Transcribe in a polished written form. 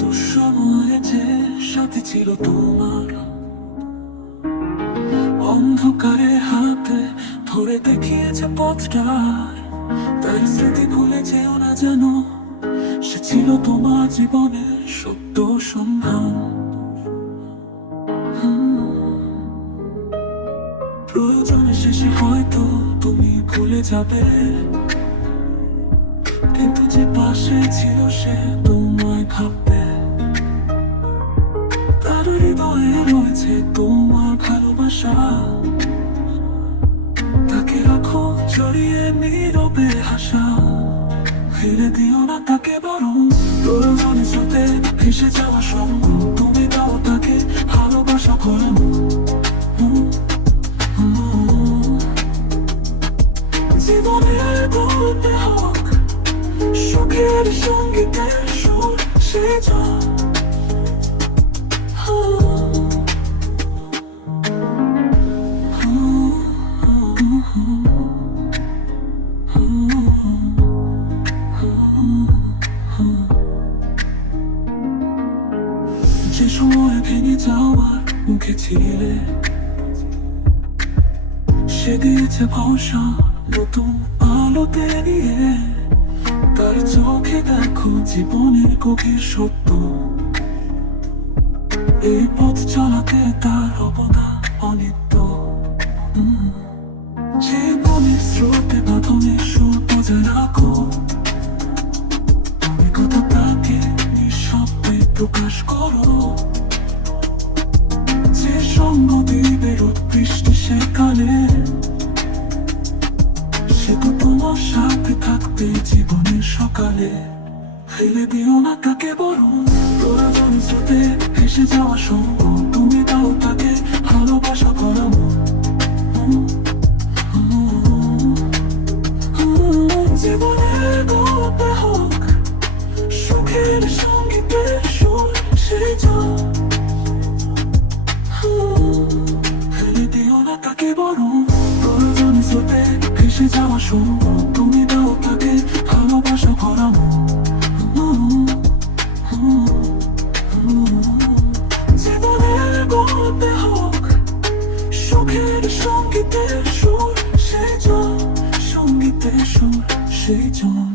দুঃসময়ে যে সাথী ছিল তোমার, অন্ধকারে হাতে ধরে দেখিয়েছে পথটা, তার স্মৃতি ভুলে যেও না যেন, সে ছিল তোমার জীবনের সত্য সন্ধান। প্রয়োজনে শেষে হয়তো তুমি ভুলে যাবে, কিন্তু যে পাশে ছিল সে তোমায় ভাববে। তার হৃদয়ে রয়েছে তোমার ভালোবাসা, তাকে রাখো জড়িয়ে নীরবে হাসা। ফিরে দিও না তাকে বরং, প্রয়োজনে স্রোতে ভেসে যাওয়া সঙ্গ তুমি দাও তাকে ভালোবাসা ভরা মন। জীবনের গল্পে হোক সুখের সঙ্গীতের সুর, সে জন যে সময় ভেঙে যাওয়ার মুখে ছিলে, সে দিয়েছে ভরসা নতুন আলোতে নিয়ে। তার চোখে দেখো জীবনের গভীর সত্য, এই পথ চলাতে তার অবদান অনিত্য। জীবনের স্রোতে বাঁধনে সুর বজায় রাখো, তুমি কথা তাকে নিঃশব্দে প্রকাশ করো। যে সঙ্গ দিবে রোদ বৃষ্টি সেকালে, সে তো তোমার সাথে থাকবে জীবনের সকালে। ফেলে দিও না তাকে বরং, প্রয়োজন স্রোতে ভেসে যাওয়া সঙ্গ তুমি দাও তাকে ভালোবাসা ভরা মন। জীবনের গল্পে হোক সুখের সঙ্গীতের সুর, সেই জন ফেলে দিও না তাকে বরং, প্রয়োজন স্রোতে ভেসে যাওয়া সঙ্গ তুমি দাও তাকে ভালোবাসা ভরা মন। জীবনের গল্পে হোক সুখের সঙ্গীতের সুর, সেই জন সঙ্গীতের সুর, সেই জন।